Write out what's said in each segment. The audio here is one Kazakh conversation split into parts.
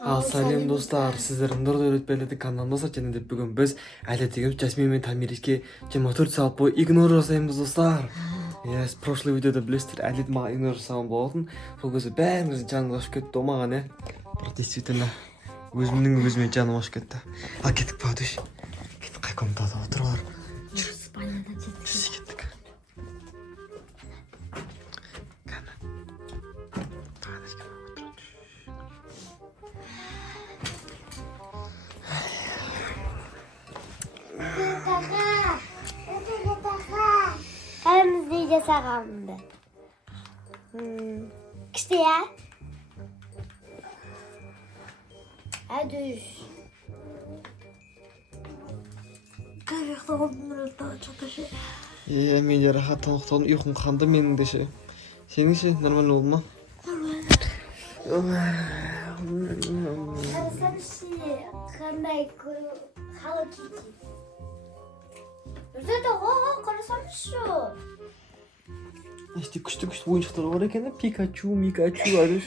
Салем достар, сіздер Нұрды өтпеледі каналымызға және де бүгін біз әлі дегеніміз Жасмин мен Тамириске 24 сағат бойы игнор жасаймыз достар. Yes, прошлый видеода білесіздер, әлі маған игнор жасаған болатын. Сол кезде бәріміздің жанымыз ашып кетті маған, действительно, өзіме жаным ашып кетті. Ал кеттік па, өтеш. Кеттік, қай комнатада отырғалар. Жүрсі кеттік. Elimizde cesaretimde. İşte ya. Hadi. Kayıkta oldum daha çok şey. Мен де рахат тамақтанып ұйқым қанды менің де ше. Сенің ше, нормально болды ма? Sen şey kanday halı kiki. Özde de o karısam şu. Işte күшті ойыншықтар бар екен, Пикачу, Адыш.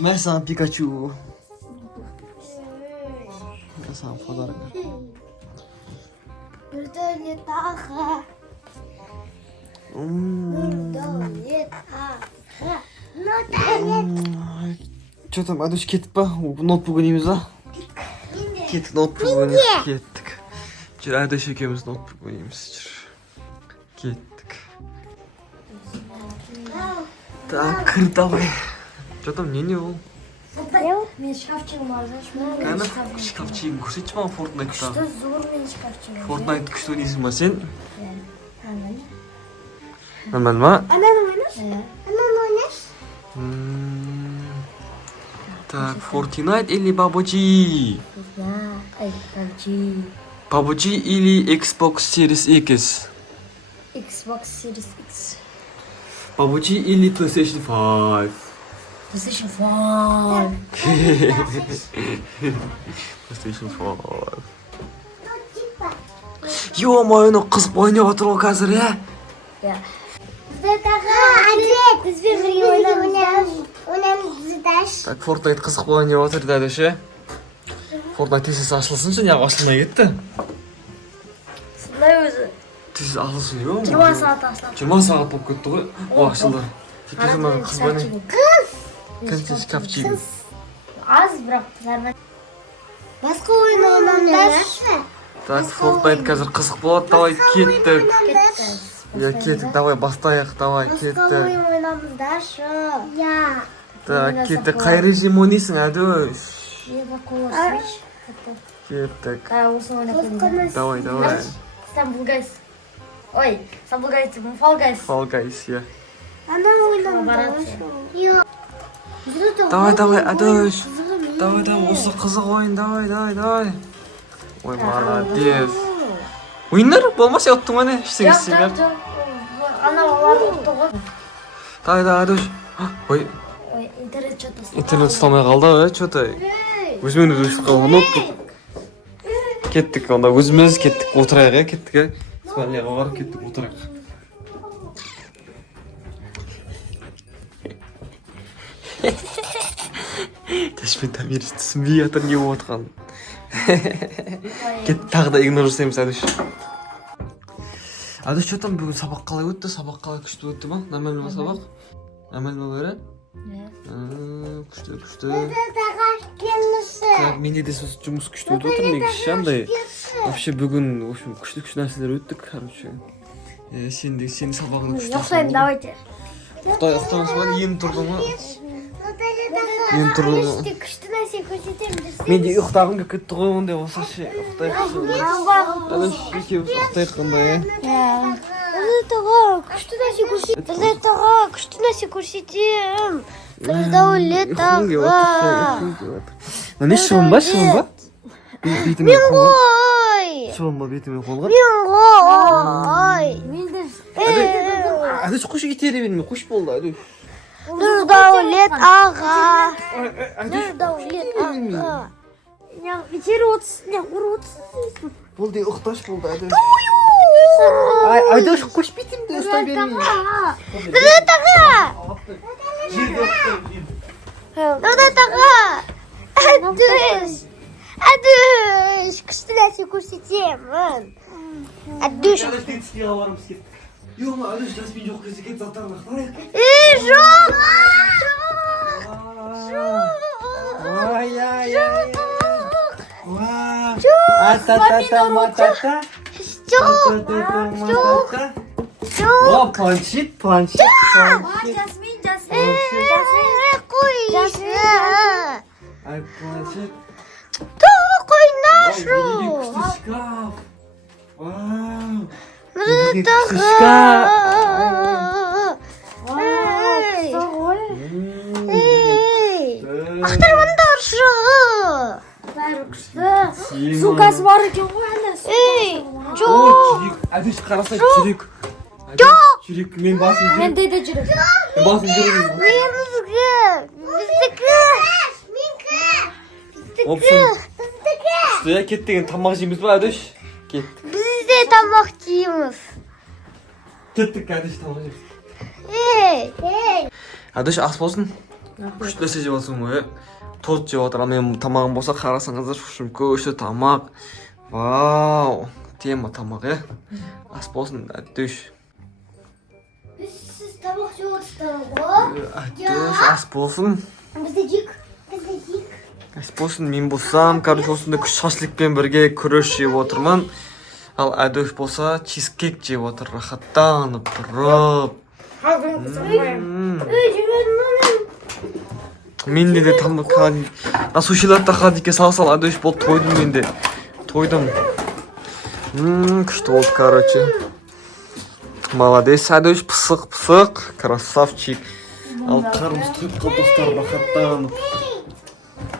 Мен саған Пикачу. Мен саған подарок. Нурдолет аха. Нурдолет аха. Че там, Адыш кетіп па? Ноутбук ойнаймыз ба? Кеттік, ноутбук ойнаймыз. Кеттік. Жүр, Адыш екеуміз ноутбук ойнаймыз. Жүр. Кеттік. Так, кір давай. Че там, не ол? Мен шкафчигім бар, знаешь, Кәні шкафчигін көрсетші маған Fortnite'та. Что зор мен шкафчигім. Fortnite күшті ойнайсың ба сен? Нормально ма? Анан ойнаш? Анан ойнаш? Так, Fortnite или PUBG? PUBG. PUBG или Xbox Series X? Xbox Series X. PUBG или PlayStation 5? PlayStation 5. PlayStation 5. Ё-моё, қызып ойнап отыр ғой қазір, Ja. Бізбен бірге ойнамыз. Так, Fortnite қызық ойнап отыр дәді ше. Fortnite тез ашылсыншы, неғып ашылмай кетті. Сондай өзі. Тез ашылсын, ё-моё. 20 сағат ашылады. 20 сағат болып кетті ғой. О, ашылды. Теперь қыз бәне. Кәнте шкафчигім. Аз, бірақ зармат. Басқа ойын ойнамдар. Так, Fortnite қазір қызық болады, давай кеттік. Я кеттік, давай бастайық, давай кеттік. Басқа ойын ойнамыздаршы. Я. Так, кеттік, қай режим ойнайсың, Адыш? Евакуация. Кеттік. Осы ойнап. Давай. Stumble Guys. Ой, Stumble Guys, Fall Guys. Fall Guys, я. Она ойнамдаршы. Давай, Адыш. Давай, осы қызық ойын, давай. Ой, молодец. Ойындар болмаса ұттың ма не? Ештеңе істемеп. Ана олар ұтты ғой. Давай, Адыш. Ой, Интернет что-то сломал. интернет ұстамай қалды, что-то. Өзімен өшіп қалған ноутбук. Кеттік, онда өзіміз кеттік, отырайық, кеттік. Спальняға барып кеттік, отырайық. Тәшпен Тамирис түсінбей жатыр не болып отқанын. Кет, тағы да игнор жасаймыз, Адыш. Адыш, что там бүгін сабақ қалай өтті? Сабақ қалай күшті өтті ма? Нормально ма сабақ? Нормально ма бәрі? Күшті. Так, менде де жұмыс күшті өтіп отыр, негізі андай. Вообще бүгін күшті нәрселер өттік, короче. Сен сабағың күшті. Ұйықтаймын, давайте. Ұйықтамыз ба? Ем тұрды ма? Ем тұрды ма? Күшті нәрсе көрсетемін. Мен де ұйықтағым келіп кетті ғой, ондай болса ше. Ұйықтайық. Адыш, екеуміз ұйықтайық қандай, Күшті нәрсе көрсетемін. Не шылым ба? Мен ғой. Шылым ба бетімен қолға? Мен ғой. Адыш, қош кетері берме, қош болды, Адыш. Нұрдәулет аға. Бетері отсын, ұры отсын. Болды, ұқташ болды, Адыш. Адыш, қош бетімді ұстай бермей. Нұрдәулет аға. күшті нәрсе көрсетемін. Әдіш. Тетіске барымыз кеттік. Йома, Әдіш Жасмин жоқ кезде кет заттарын ақтарайық. Жоқ! Ай-ай-ай. Ата-та-та-ма-та-та. Жоқ! О, планшет. Жасмин. Қой. Ай, планшет. Қойнашу. Күшті шкаф. Вау. Ақтармандаршы. Бәрі күшті. Сукасы бар екен ғой әні. Жоқ. Әдіш қараса жүрек. Жүрек, мен басым жүрек. Менде де жүрек. Басым жүрек. Күшті, кеттеген тамақ жейміз ба, Әдіш? Кеттік. Біз де тамақ жейміз. Кеттік, Әдіш, тамақ жейміз. Әдіш, ас болсын. Күшті нәрсе жеп жатсың ғой. Торт жеп жатыр. Мен тамағым болса қарасаңыздар, күшті тамақ. Вау, тема тамақ, ас болсын, Әдіш. Сіз тамақ жеп отырсыздар ғой? Әдіш, ас болсын. Бізде жейік. Ас болсын, мен болсам, короче, осында шашликпен бірге күріш жеп отырмын. Ал Әдіш болса, чизкейк жеп отыр, рахаттанып тұрып. Менде де тамақ на сушилатта хадике салсал, Әдіш бол, тойдым менде. Тойдым. Күшті болды, короче. Молодец, Әдіш, пысық, красавчик. Ал қарымыз тойып қалдықтар, рахаттанып.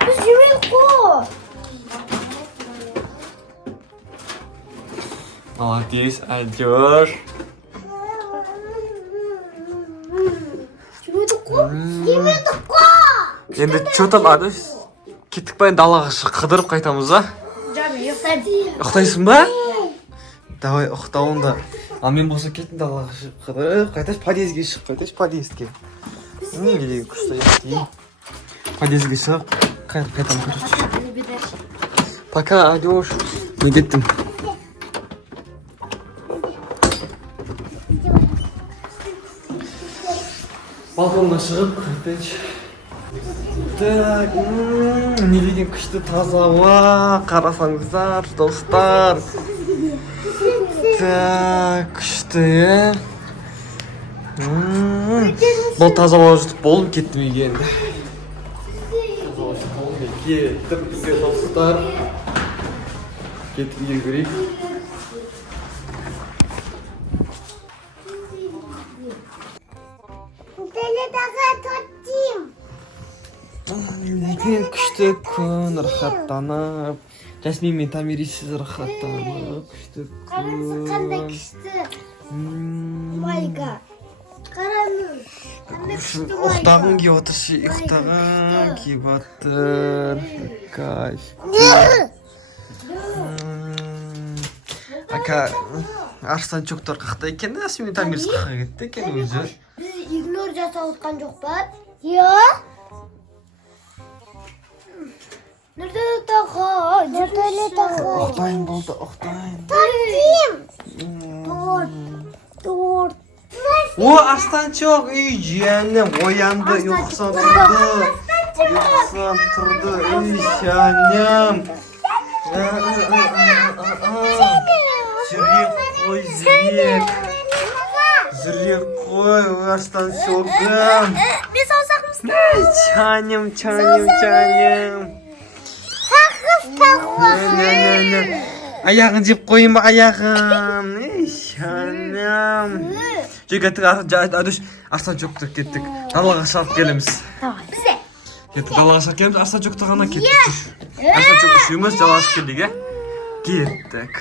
Біз жемейік қой. Молодец, Әдіш. Жемейік қой. Енді чөтім, Әдіш? Кеттік па, далаға қыдырып қайтамыз, а? Жамин, ұқтаймын. Ұқтайсың ба? Давай, ұқта онда. Ал мен болса кеттім далаға қыдырып, қайташ подъездге шық, қайташ подъездге. Неге күшті естейін. Подъездге шығып, қайтам, короче. Пока, Әдіш. Мен кеттім. Балконға шығып, қайтайыншы. Так, не деген күшті таза ауа, қарасаңыздар, достар. Так, күшті, Бұл таза ауа жұтып болым, кеттім үйге енді. Таза ауа жұтып болым, кеттім үйге, достар. Кеттім үйге көрейік. Екен күшті күн, рахаттанып. Жасмин мен Тамирисіз рахаттанып, күшті күн. Қараңыз, қандай күшті. Майга. Қараңыз. Қандай күшті майга. Ұқтағын киіп отыршы, ұқтағын киіп отыр. Кайф. Ака, арыстан чоқтар қақта екен, Жасмин мен Тамирис қаққа кетті екен өзі. Біз игнор жасап отқан жоқ па? Иә? Нұрдәлі таға. Ұқтайын болды, ұқтайын. Торт. О, арстанчоқ, үй жәнім, оянды, ұйқысан тұрды. Ұйқысан тұрды, үй жәнім. Жүрек қой, жүрек. Жүрек қой, арстанчоқым. Мен саусағымыз. Чанем. Тағып. Аяғын жеп қойын ба, аяғын. Шанам. Әдіш, арстан жоқты кеттік. Далаға шығып келеміз. Бізде. Кеттік, далаға шығып келеміз, арстан жоқты ғана кеттік. Арстан жоқ үшеуміз далаға шығып келдік, кеттік.